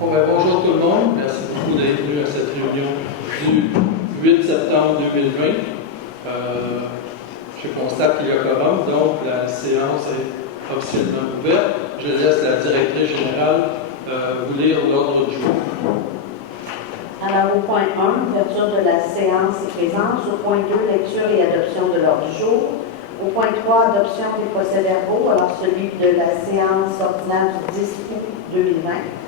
Bonjour tout le monde. Merci beaucoup d'être venu à cette réunion du 8 septembre 2020. Je constate qu'il y a quorum, donc la séance est officiellement ouverte. Je laisse la directrice générale vous lire l'ordre du jour. Alors, au point 1, ouverture de la séance et présence. Au point 2, lecture et adoption de l'ordre du jour. Au point 3, adoption des procès-verbaux, alors celui de la séance ordinaire du 10 août 2020.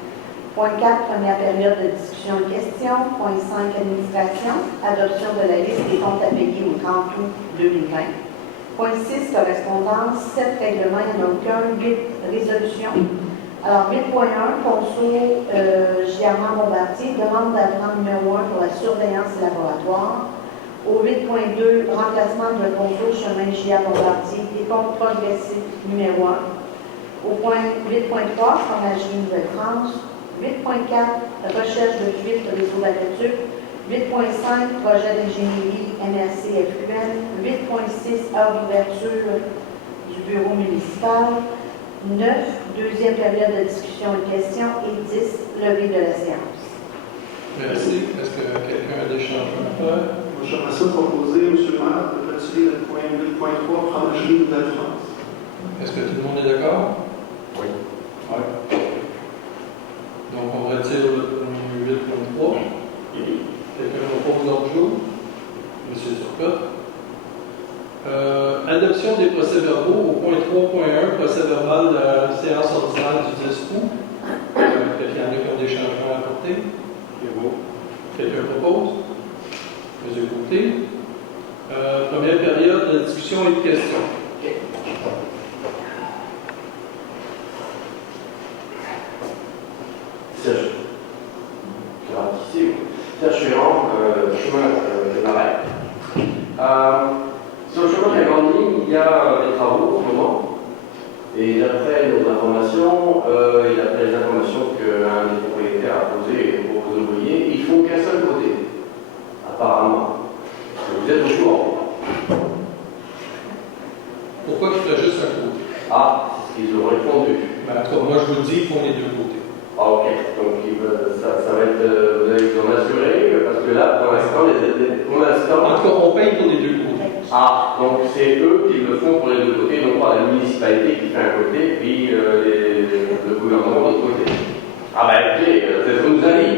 Point 4, première période de discussion et questions. Point 5, administration, adoption de la liste des comptes à payer au 30 août 2020. Point 6, correspondance. 7, règlement, il n'y en a aucun. 8, résolution. Alors, 8.1, Conso Giamant Bombardier, demande d'agrément numéro 1 pour la surveillance laboratoire. Au 8.2, remplacement de Conso Chemin Gia Bombardier, décompte progressif numéro 1. Au point 8.3, Fromagerie Nouvelle-France. 8.4, recherche de fuite réseau Lacature. 8.5, projet d'ingénierie MRC FUN. 8.6, heure d'ouverture du bureau municipal. 9, deuxième période de discussion et questions. Et 10, levée de la séance. Merci. Est-ce que quelqu'un a des changements à faire? J'aimerais ça proposer, M. le maire, de retirer le point 8.3, Fromagerie Nouvelle-France. Est-ce que tout le monde est d'accord? Oui. Oui. Donc, on retire le point 8.3. Quelqu'un propose l'ordre du jour? Monsieur Turcotte. Adoption des procès-verbaux au point 3.1, procès-verbal de la séance ordinaire du 10 août. Quelqu'un y en a qui ont des changements à apporter? Quelqu'un propose? Monsieur Côté. Première période de discussion et de questions. Serge Ferrand, chemin de Marais. Sur le chemin de la Grande Ligne, il y a des travaux en ce moment. Et d'après nos informations, et d'après les informations qu'un des propriétaires a posées et propose d'ouvrier, ils font qu'un seul côté, apparemment. Vous êtes au courant. Pourquoi tu fais juste un côté? Ah, c'est ce qu'ils ont répondu. Ben, en tout cas, moi je vous dis, ils font les deux côtés. Ah, ok. Donc ça va être. Vous allez vous en assurer, parce que là, pour l'instant, En tout cas, on paye pour les deux côtés. Ah, donc c'est eux qui le font pour les deux côtés, non pas la municipalité qui fait un côté, puis le gouvernement de l'autre côté. Ah ben écoutez, c'est ce qu'on nous a dit.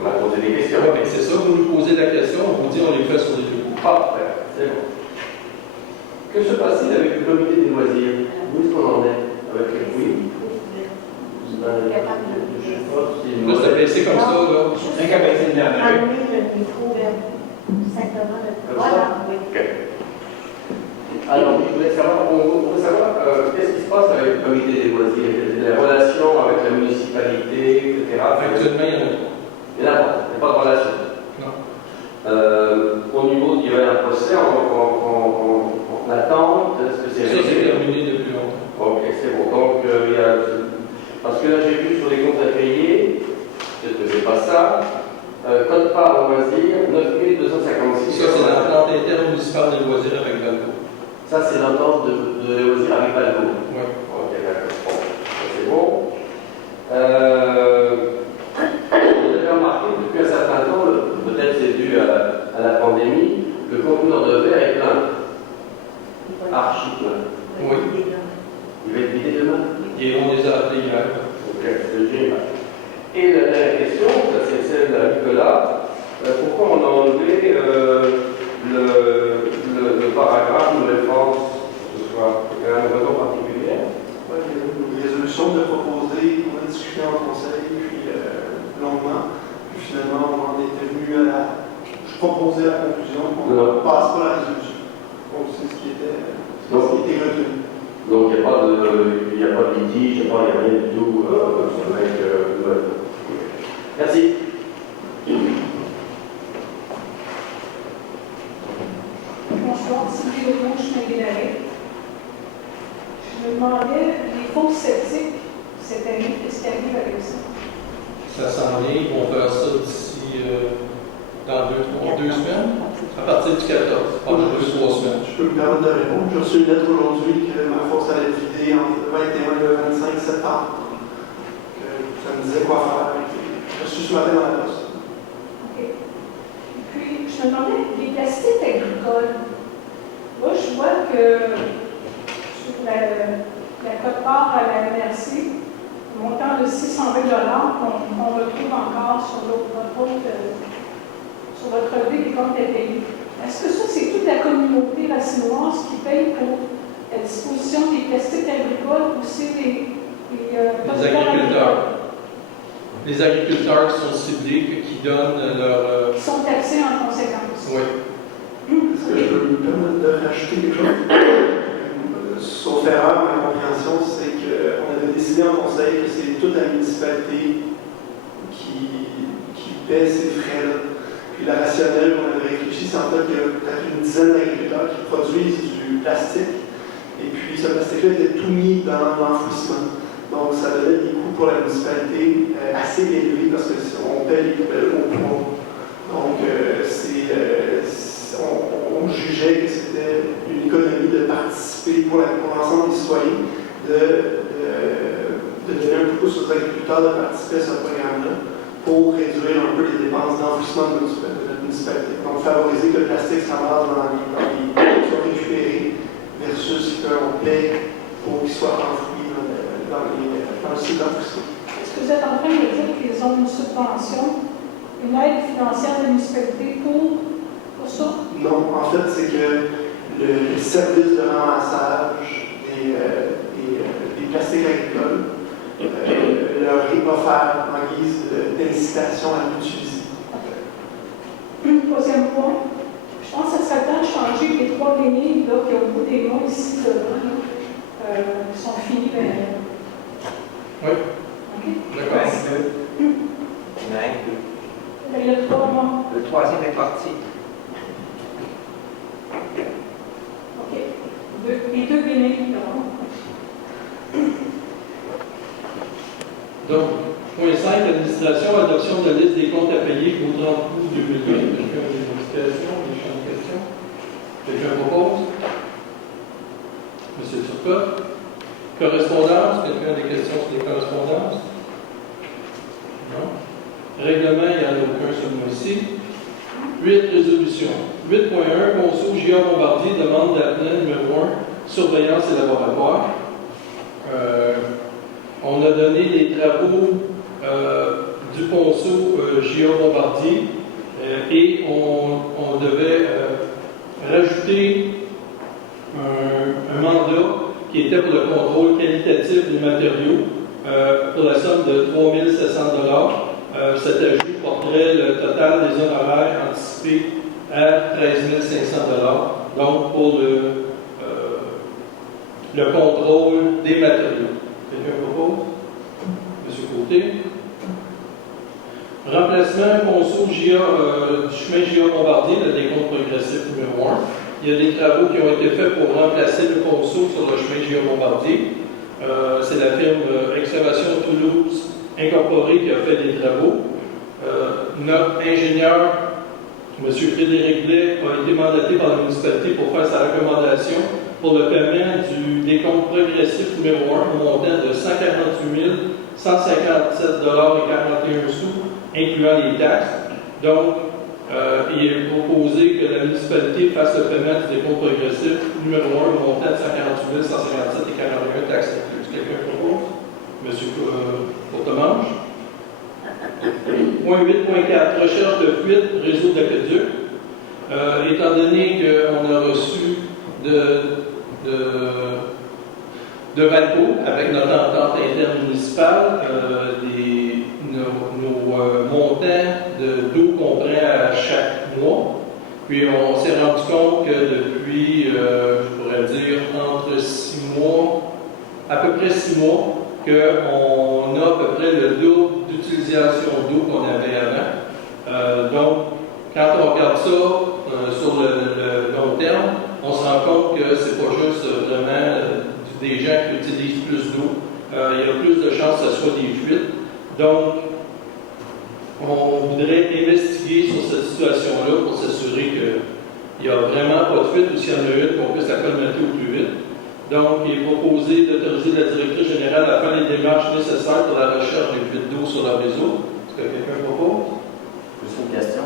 On a posé des questions. Ouais, c'est ça, vous nous posez la question, on vous dit on les fait sur les deux côtés. Parfait, c'est bon. Que se passe-t-il avec le comité des loisirs? Où est-ce qu'on en est? Avec le oui? Je sais pas si... Là, c'est baissé comme ça, là. Incapacité de la Amener le micro vers simplement le... Voilà, oui. Ok. Alors, je voulais savoir, qu'est-ce qui se passe avec le comité des loisirs, les relations avec la municipalité, etc. Actuellement, il y en a pas. Il n'y en a pas, il n'y a pas de relation. Non. Au niveau il y avait un procès en attente, est-ce que c'est Ça, c'est réglé? terminé depuis longtemps. Ok, c'est bon. Donc, il y a... Parce que là, j'ai vu sur les comptes à payer, peut-être que c'est pas ça, code part en loisirs, 9256. Ça, c'est l'entente intermunicipale des loisirs avec Valco. Ça, c'est l'entente de loisirs avec Valco. Oui. Ok, d'accord. Bon, ça, c'est bon. Vous avez remarqué depuis un certain temps, peut-être c'est dû à la pandémie, le conteneur de verre est plein. Archi plein. Oui. Il va être vidé demain. Et on les a appelés hier. Ok, c'est génial. Et la dernière question, ça, c'est celle à Nicolas. Pourquoi on a enlevé le paragraphe Nouvelle-France ce soir? Il y a une raison particulière? Ouais, il y a une résolution de proposer, on a discuté en conseil, puis longuement. Puis finalement, on en était venu à la. Je proposais la conclusion qu'on ne passe pas la résolution. Donc, c'est ce qui était retenu. Donc, il n'y a pas de litige, il n'y a rien du tout avec Merci. Bonsoir, Sylvie Legault, chemin Guénaré. Je me demandais, les faux sceptiques, cette année, qu'est-ce qui arrive avec ça? Ça s'en vient, ils vont faire ça d'ici dans 2 semaines, à partir du 14, pendant 2-3 semaines. Je peux me permettre de répondre. J'ai reçu une lettre aujourd'hui que ma force allait être vidée entre le 21 et le 25 septembre. Ça me disait quoi faire avec ce matin dans la poste. OK. Et puis, je me demandais, les plastiques agricoles, là, je vois que sur la quote-part à la MRC, le montant de 620 qu'on retrouve encore sur sur votre relevé des comptes à payer. Est-ce que ça, c'est toute la communauté racinoise qui paye pour la disposition des plastiques agricoles ou c'est les agriculteurs. Les agriculteurs qui sont ciblés, qui donnent leur... qui sont taxés en conséquence? Oui. Est-ce que je peux me permettre de rajouter quelque chose? Sauf erreur, ma compréhension, c'est qu'on avait décidé en conseil que c'est toute la municipalité qui paie ces frais-là. Puis la rationnelle qu'on avait réfléchi, c'est en fait qu'il y a peut-être une dizaine d'agriculteurs qui produisent du plastique. Et puis ce plastique-là était tout mis dans l'enfouissement. Donc ça donnait des coûts pour la municipalité assez élevés parce qu'on paie les poubelles au poids. Donc on jugeait que c'était une économie de participer pour l'ensemble des citoyens, de donner un coup de pouce aux agriculteurs de participer à ce programme-là pour réduire un peu les dépenses d'enfouissement de notre municipalité. Donc favoriser que le plastique s'amasse dans les soit récupéré versus qu'on paie pour qu'il soit enfoui dans le site d'enfouissement. Est-ce que vous êtes en train de dire qu'ils ont une subvention, une aide financière de la municipalité pour ça? Non, en fait, c'est que le service de ramassage des plastiques agricoles leur est offert en guise d'incitation à l'utiliser. Troisième point, je pense que ça serait temps de changer les 3 lignes qui ont au bout des mots ici, qui sont finis. Oui. OK? D'accord. Il y a 3 mots. Le troisième est parti. OK. Les 2 lignes, Donc, point 5, administration, adoption de la liste des comptes à payer au 30 août 2020. Quelqu'un a des modifications, des champs de questions? Quelqu'un propose? Monsieur Turcotte? Correspondance, quelqu'un a des questions sur les correspondances? Non? Règlement, il n'y en a aucun sur le mois-ci. 8, résolution. 8.1, Conso J.A. Bombardier, demande d'appel numéro 1, surveillance et laboratoire. On a donné les travaux du ponceau J.A. Bombardier et on devait rajouter un mandat qui était pour le contrôle qualitatif des matériaux pour la somme de 3 700 $. Cet ajout porterait le total des honoraires anticipés à 13 500 $. Donc pour le contrôle des matériaux. Quelqu'un propose? Monsieur Côté. Remplacement ponceau du chemin J.A. Bombardier, le décompte progressif numéro 1. Il y a des travaux qui ont été faits pour remplacer le ponceau sur le chemin J.A. Bombardier. C'est la firme Excavation Toulouse Incorporée qui a fait des travaux. Notre ingénieur, M. Frédéric Blais, a été mandaté par la municipalité pour faire sa recommandation pour le paiement du décompte progressif numéro 1 au montant de 148 157 $41, incluant les taxes. Donc, il est proposé que la municipalité fasse le paiement du décompte progressif numéro 1 au montant de 148 157 41 taxes incluses. Quelqu'un propose? Monsieur Courtemanche. Point 8.4, recherche de fuite, réseau d'aqueduc. Étant donné qu'on a reçu de Valco, avec notre entente intermunicipale, nos montants d'eau qu'on prend à chaque mois. Puis on s'est rendu compte que depuis, je pourrais dire, entre 6 mois, à peu près 6 mois, qu'on a à peu près le double d'utilisation d'eau qu'on avait avant. Donc, quand on regarde ça sur le long terme, on se rend compte que c'est pas juste vraiment des gens qui utilisent plus d'eau. Il y a plus de chances que ce soit des fuites. Donc, on voudrait investiguer sur cette situation-là pour s'assurer qu'il n'y a vraiment pas de fuite ou s'il y en a une, qu'on puisse la colmater au plus vite. Donc, il est proposé d'autoriser la directrice générale à faire les démarches nécessaires pour la recherche des fuites d'eau sur le réseau. Est-ce que quelqu'un propose? Juste une question.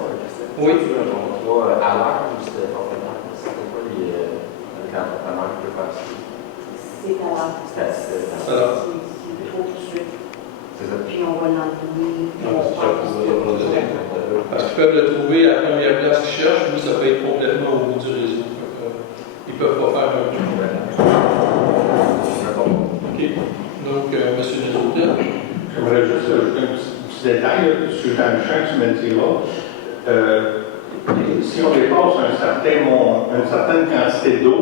Oui. C'était un contrat à l'heure ou c'était forfaitement? C'était quoi l'entrepreneur qui peut faire ça? C'est à l'heure. Alors. C'est trop tout de suite. C'est ça. Puis on va l'envoyer. Parce qu'ils peuvent le trouver à la première place qu'ils cherchent, ou ça peut être complètement au bout du réseau. Ils ne peuvent pas faire un tout. OK. Donc, M. Desautel. J'aimerais juste ajouter un petit détail là, sur Jean-Michel que tu me diras. Si on dépasse une certaine quantité d'eau,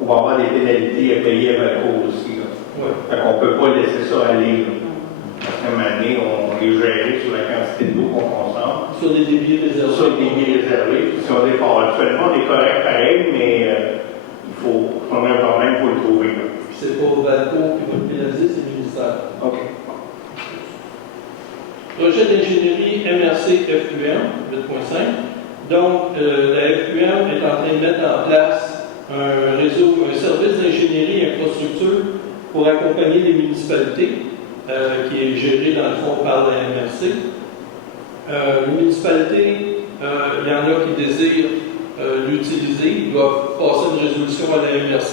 on va avoir des pénalités à payer avec l'eau aussi. Oui. Fait qu'on ne peut pas laisser ça aller. Là. Parce qu'à un moment donné, on est géré sur la quantité d'eau qu'on consomme. Sur des débits réservés. Sur des débits réservés. Puis si on dépasse actuellement, on est correct pareil, mais il faut, si on a un problème, il faut le trouver. Là. Puis c'est pas Valco qui va le pénaliser, c'est le ministère. OK. Projet d'ingénierie MRC FUM 8.5. Donc, la FUM est en train de mettre en place un réseau, un service d'ingénierie et infrastructure pour accompagner les municipalités, qui est géré dans le fond par la MRC. Les municipalités, il y en a qui désirent l'utiliser. Ils doivent passer une résolution à la MRC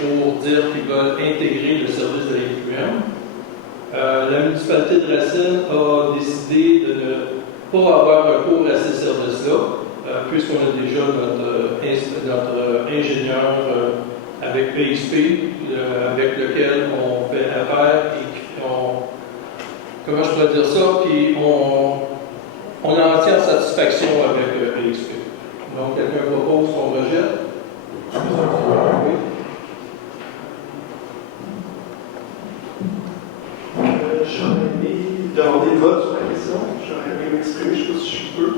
pour dire qu'ils veulent intégrer le service de la FUM. La municipalité de Racine a décidé de ne pas avoir recours à ces services-là, puisqu'on a déjà notre ingénieur avec PXP, avec lequel on fait affaire et comment je pourrais dire ça, puis on a entière satisfaction avec PXP. Donc, quelqu'un propose qu'on rejette? Oui. J'aurais aimé demander le vote sur la question. J'aurais aimé m'exprimer, je ne sais pas si je peux.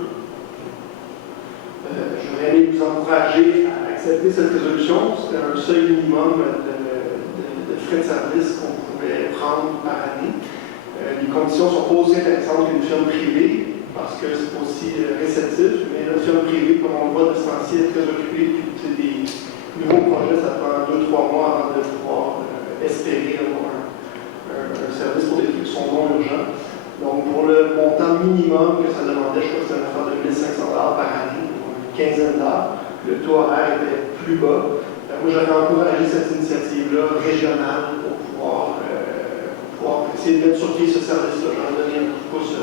J'aurais aimé vous encourager à accepter cette résolution. C'était un seuil minimum de frais de service qu'on pouvait prendre par année. Les conditions sont pas aussi intéressantes qu'une firme privée parce que c'est aussi réceptif, mais la firme privée, comme on le voit de ce temps-ci, est très occupée. Puis des nouveaux projets, ça prend 2-3 mois avant de pouvoir espérer avoir un service pour des trucs qui sont non urgents. Donc, pour le montant minimum que ça demandait, je crois que c'est une affaire de 1 500 $ par année, pour une quinzaine d'heures. Le taux horaire était plus bas. Moi, j'aurais encouragé cette initiative-là régionale pour pouvoir essayer de mettre sur pied ce service-là. J'aurais donné un coup de pouce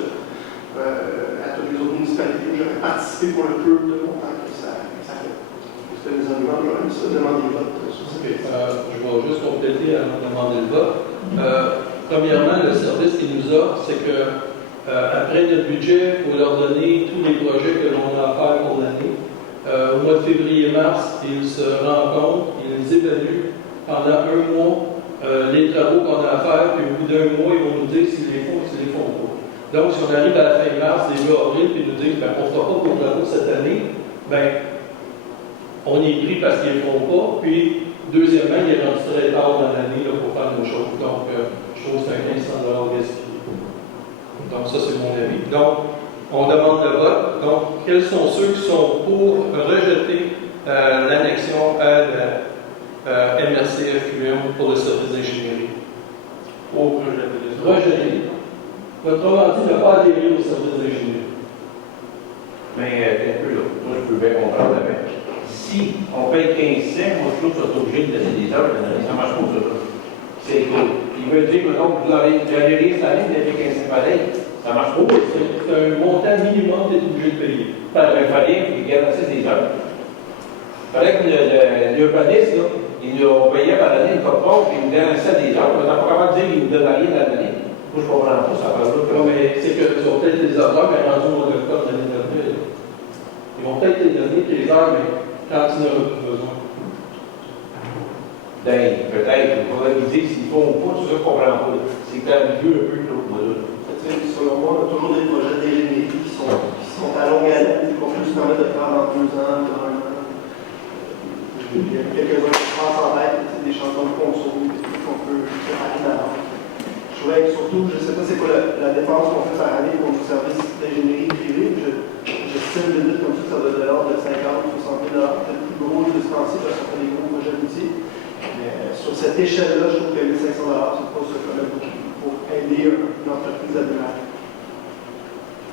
à toutes les autres municipalités. J'aurais participé pour le peu de montant que ça fait. C'était mes arguments, j'aurais demandé le vote sur ça. Je vais juste compléter avant de demander le vote. Premièrement, le service qu'ils nous offrent, c'est que après notre budget, il faut leur donner tous les projets que l'on a à faire pour l'année. Au mois de février-mars, ils se rencontrent, ils évaluent pendant un mois les travaux qu'on a à faire, puis au bout d'un mois, ils vont nous dire s'ils les font ou s'ils les font pas. Donc, si on arrive à la fin mars, début avril, puis ils nous disent on ne fera pas vos travaux cette année, on est pris parce qu'ils ne le font pas, puis deuxièmement, il est rendu très tard dans l'année pour faire nos choses. Donc, je trouve que c'est un 1500 $ gaspillé. Donc, ça, c'est mon avis. Donc, on demande le vote. Donc, quels sont ceux qui sont pour rejeter l'annexion à la MRC-FUM pour le service d'ingénierie? Pour rejeter. Rejeter. Autrement dit, ne pas adhérer au service d'ingénierie. Mais un peu là, moi je peux bien comprendre avec. Si on paye 15 cents, moi je trouve que c'est obligé de donner des heures, ça marche pas ça. C'est cool. Il veut dire que donc vous allez rien cette année, vous avez fait 15 cents pareil. Ça marche pas. C'est un montant minimum que tu es obligé de payer. Il fallait qu'il garantisse des heures. Il fallait que l'urbaniste, il nous payait par l'année une copie, puis il nous garantissait des heures. On n'a pas capable de dire qu'il nous donne rien dans l'année. Moi, je comprends pas, ça va pas. Mais c'est que ils ont peut-être des heures, mais rendus au mois d'octobre de l'année dernière. Ils vont peut-être te donner tes heures, mais quand tu n'auras plus besoin. Ben, peut-être, il faudrait qu'ils disent s'ils font pas, tout ça, je comprends pas. C'est ambiguë un peu, l'autre module. Selon moi, on a toujours des projets d'ingénierie qui sont à longue haleine, qu'on peut se permettre de faire dans 2 ans, dans 1 an. Il y a quelques-uns qui passent en tête, des changements de conso, des trucs qu'on peut faire d'avance. Je trouvais que surtout, je ne sais pas c'est quoi la dépense qu'on fait par année pour nos services d'ingénierie privée, j'estime de vite comme ça doit être de l'ordre de 50 ou 60 000 $, peut-être plus gros de ce temps-ci parce qu'on fait des gros projets d'outils. Mais sur cette échelle-là, je trouve que 1 500 $, c'est pas ce qu'on a beaucoup pour aider une entreprise à démarrer.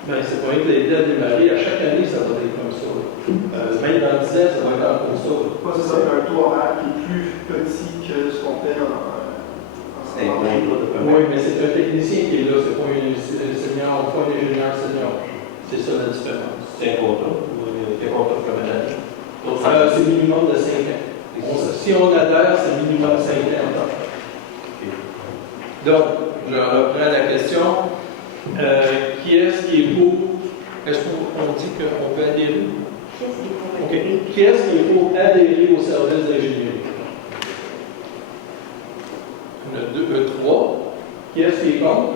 Ben, c'est pas rien que l'aider à démarrer. À chaque année, ça va être comme ça. Même dans 10 ans, ça va être comme ça. Moi, c'est ça, un taux horaire qui est plus petit que ce qu'on fait en Oui, mais c'est un technicien qui est là, c'est pas un senior, pas un ingénieur senior. C'est ça la différence. C'est un contrat. C'est un contrat comme année. C'est minimum de 5 ans. Si on adhère, c'est minimum 5 ans. Donc, je reprends la question. Qui est-ce qui est pour? Est-ce qu'on dit qu'on peut adhérer? Qui est-ce qui est pour adhérer au service d'ingénierie? On a 3. Qui est-ce qui est contre?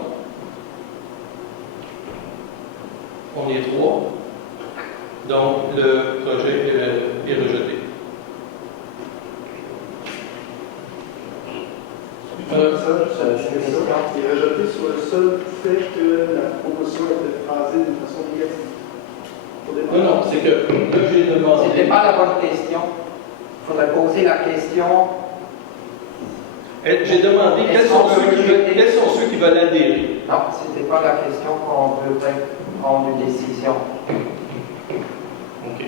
On est 3. Donc, le projet est rejeté. Ça, qui est rejeté sur le seul fait que la proposition était phrasée d'une façon négative. Non, c'est que là, j'ai demandé. Ce n'était pas la bonne question. Il faudrait poser la question. J'ai demandé quels sont ceux qui veulent adhérer. Non, ce n'était pas la question qu'on veut prendre une décision. OK.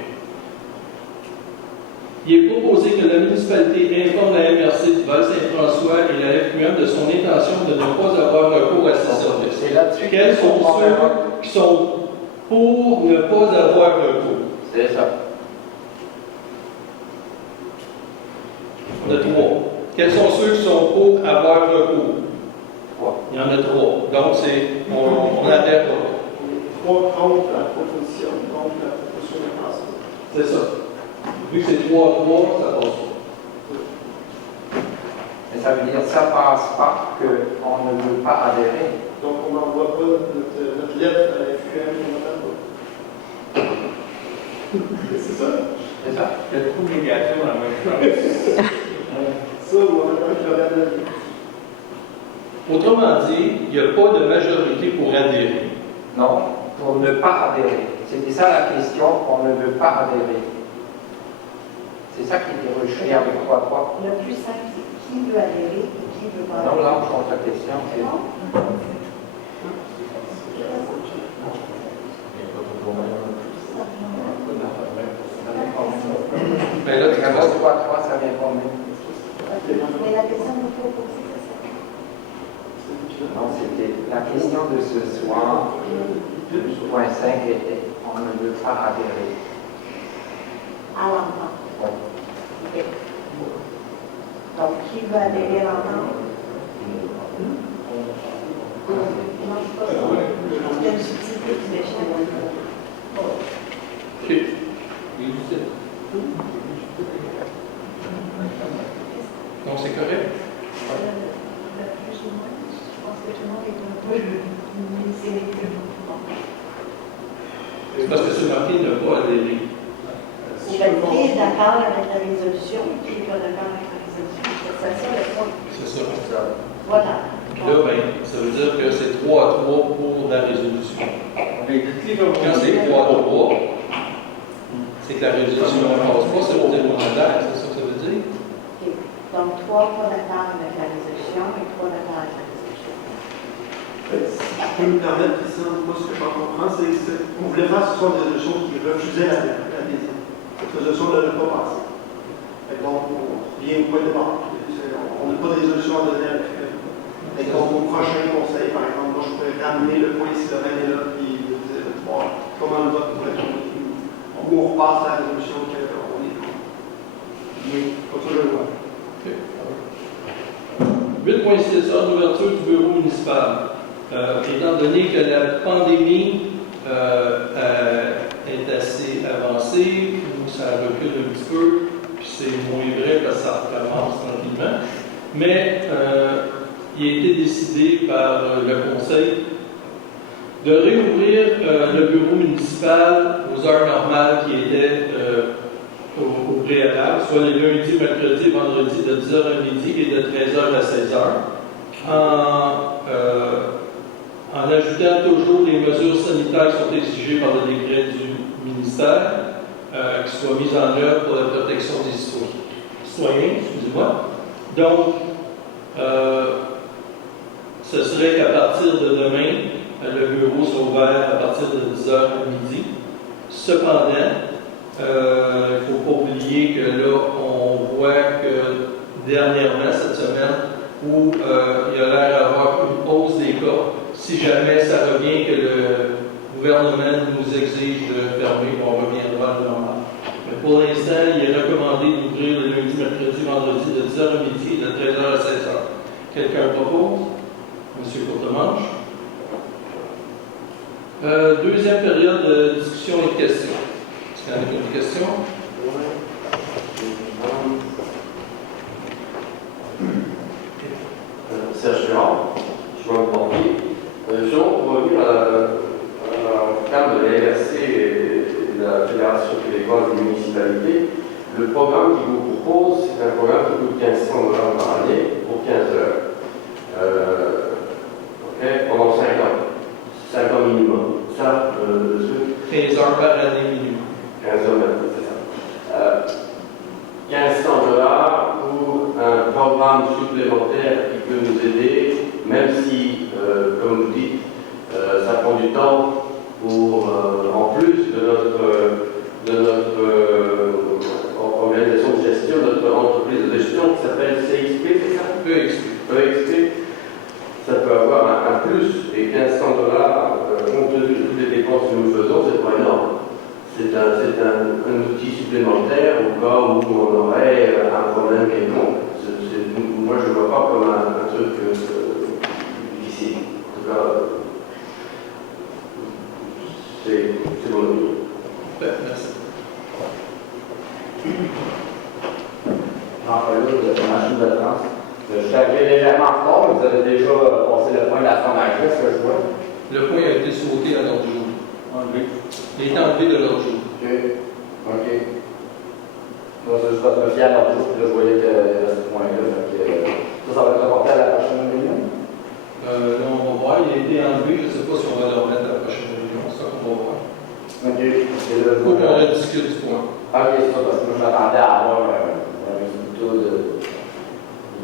Il est proposé que la municipalité informe la MRC du Val-Saint-François et la FQM de son intention de ne pas avoir recours à ces services. C'est là-dessus Quels sont ceux qui sont pour ne pas avoir recours? C'est ça. On a 3. Quels sont ceux qui sont pour avoir recours? 3. Il y en a 3. Donc, on adhère pas. 3 contre la proposition de passé. C'est ça. Vu que c'est 3-3, ça passe pas. Mais ça veut dire que ça ne passe pas, qu'on ne veut pas adhérer. Donc, on n'envoie pas notre lettre à la FQM qu'on n'attend pas. C'est ça? C'est ça? Il y a beaucoup de négations dans la même chose. Ça, ou on attend qu'il regarde la vie. Autrement dit, il n'y a pas de majorité pour adhérer. Non, pour ne pas adhérer. C'était ça la question, qu'on ne veut pas adhérer. C'est ça qui était rejeté avec 3-3. Le plus simple, c'est qui veut adhérer et qui veut pas Non, adhérer. là, je pose la question. C'est Non? Mais là, tu Quand commences. 3-3, ça vient combien? Mais la question que vous proposez, c'est ça. Non, c'était la question de ce soir. Point 5 était on ne veut pas adhérer. À l'entente. Oui. OK. Donc, qui veut adhérer à l'entente? Non, je ne sais pas. Il y a une subtilité qui m'échappe. OK. Donc, c'est correct? Le plus ou moins, je pense que tout le monde est un peu miséricorde. C'est parce que c'est marqué ne pas adhérer. Qui est d'accord avec la résolution, qui n'est pas d'accord avec la résolution. C'est ça le point. C'est ça. Voilà. Là, ben, ça veut dire que c'est 3-3 pour la résolution. Quand c'est 3-3, c'est que la résolution ne passe pas, ça veut dire qu'on adhère, c'est ça que ça veut dire? OK. Donc, 3 pas d'accord avec la résolution et 3 d'accord avec la résolution. Je peux me permettre, Christian, moi, ce que j'en comprends, c'est qu'on voulait faire ce soir des résolutions qui refusaient l'adhésion. Cette résolution ne l'a pas passé. Et donc, on vient au point de départ. On n'a pas de résolution à donner à la FQM. Et donc, au prochain conseil, par exemple, moi, je pourrais ramener le point si Lorraine est là, puis dire, bon, comment le vote pourrait tomber. Ou on repasse à la résolution qu'on est contre. Oui, comme ça, je le vois. 8.6, ordre d'ouverture du bureau municipal. Étant donné que la pandémie est assez avancée, ou ça recule un petit peu, puis c'est moins vrai parce que ça recommence tranquillement, mais il a été décidé par le conseil de réouvrir le bureau municipal aux heures normales qui étaient au préalable, soit les lundis, mercredis et vendredis de 10h à midi et de 13h à 16h, en ajoutant toujours les mesures sanitaires qui sont exigées par le décret du ministère, qui soient mises en œuvre pour la protection des citoyens. Excusez-moi. Donc, ce serait qu'à partir de demain, le bureau soit ouvert à partir partir de 10h à midi. Cependant, il ne faut pas oublier que là, on voit que dernièrement, cette semaine, où il y a l'air d'avoir une hausse des cas, si jamais ça revient que le gouvernement nous exige de fermer, on reviendra à la normale. Mais pour l'instant, il est recommandé d'ouvrir le lundi, mercredi, vendredi de 10h à midi et de 13h à 16h. Quelqu'un propose? Monsieur Courtemanche. Deuxième période de discussion et de questions. Est-ce qu'il y en a une question? Serge Ferrand, je vais me porter. Pour revenir au cadre de la LRC et de la Fédération québécoise des municipalités, le programme qui vous propose, c'est un programme qui coûte 1500 $ par année pour 15 heures. Pendant 5 ans. 5 ans minimum. Ça, 15 heures par année minimum. 15 heures maintenant, c'est ça. 1500 $ pour un programme supplémentaire qui peut nous aider, même si, comme vous dites, ça prend du temps pour, en plus de notre organisation de gestion, notre entreprise de gestion qui s'appelle CXP, c'est ça? EXP. Ça peut avoir un plus, et 1500 $, compte tenu de toutes les dépenses que nous faisons, c'est pas énorme. C'est un outil supplémentaire au cas où on aurait un problème quelconque. Moi, je ne vois pas comme un truc difficile. En tout cas, c'est mon opinion. Merci. Jean-Paul de la machine de France. Je suis arrivé légèrement en retard, vous avez déjà passé le point de la formation, ce que je vois. Le point a été sauté à l'ordre du jour. Enlevé. Il est enlevé de l'ordre du jour. OK. Moi, c'est juste parce que je me fiais à l'ordre du jour, puis là, je voyais qu'il y avait ce point-là. Ça va être reporté à la prochaine réunion? Là, on va voir. Il a été enlevé. Je ne sais pas si on va le remettre à la prochaine réunion. C'est ça qu'on va voir. OK. Il faut qu'on rediscute du point. OK, c'est ça, parce que moi, je m'attendais à avoir un résultat de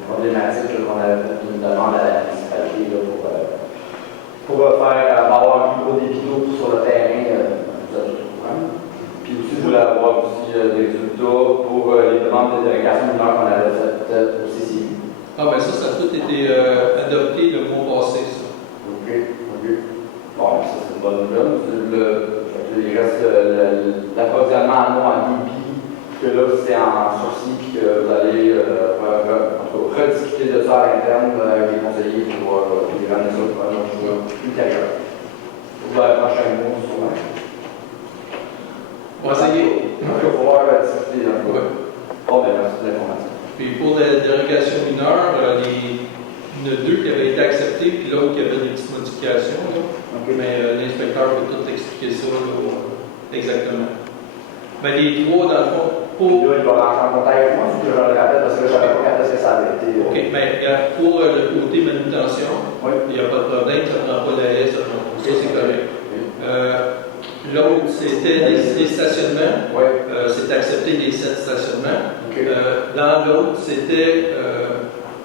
problématique qu'on avait fait une demande à la municipalité là, pour faire avoir un plus gros débit d'eau sur le terrain. Puis aussi, je voulais avoir aussi des résultats pour les demandes de délégation mineure qu'on avait faites au CCI. Ah, ben ça a tout été adopté le mois passé, ça. OK. Bon, ça, c'est une bonne nouvelle. Il reste l'approvisionnement en eau en débit, que là, c'est en sursis, puis que vous allez rediscuter de ça à l'interne avec les conseillers pour les ramener ça pour un autre jour ultérieur. Pour le prochain mois, sûrement. On va essayer. Il va falloir discuter. Ouais. Bon, ben, merci de l'information. Puis pour la dérogation mineure, il y en a deux qui avaient été acceptés, puis l'autre qui avait des petites modifications. Là. Okay. Mais l'inspecteur peut tout expliquer ça là, exactement. Mais les trois, dans le fond, pour. Là, il va rentrer en contact avec moi, si je le rappelle, parce que je ne savais pas quand est-ce que ça avait été. OK, mais pour le côté manutention, oui. Il n'y a pas de problème, ça ne prend pas d'arrêt, ça prend pas. Ça, c'est correct. Oui. L'autre, c'était les stationnements. Oui. C'était accepté les 7 stationnements. Okay. Dans l'autre, c'était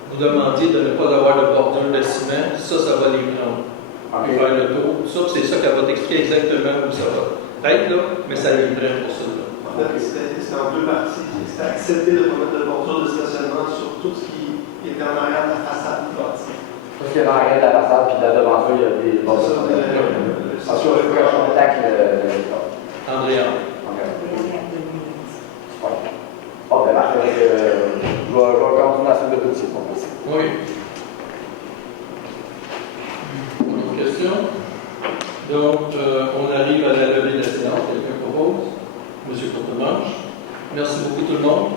vous demandiez de ne pas avoir de bordure de ciment. Ça va les prendre. Okay. Faire le tour. Ça, c'est ça qu'elle va t'expliquer exactement où ça va être, là, mais ça les prend pour ça. Là. En fait, c'était en deux parties. C'était accepté de ne pas mettre de bordure de stationnement sur tout ce qui était en arrière de la façade du bâtiment. Tout ce qui est en arrière de la façade, puis de devant ça, il y a des bordures. Parce que je peux en contact Andréa. Bon, ben, parfait. Je vais continuer à suivre le dossier. Oui. Autre question? Donc, on arrive à la levée de la séance. Quelqu'un propose? Monsieur Courtemanche. Merci beaucoup tout le monde.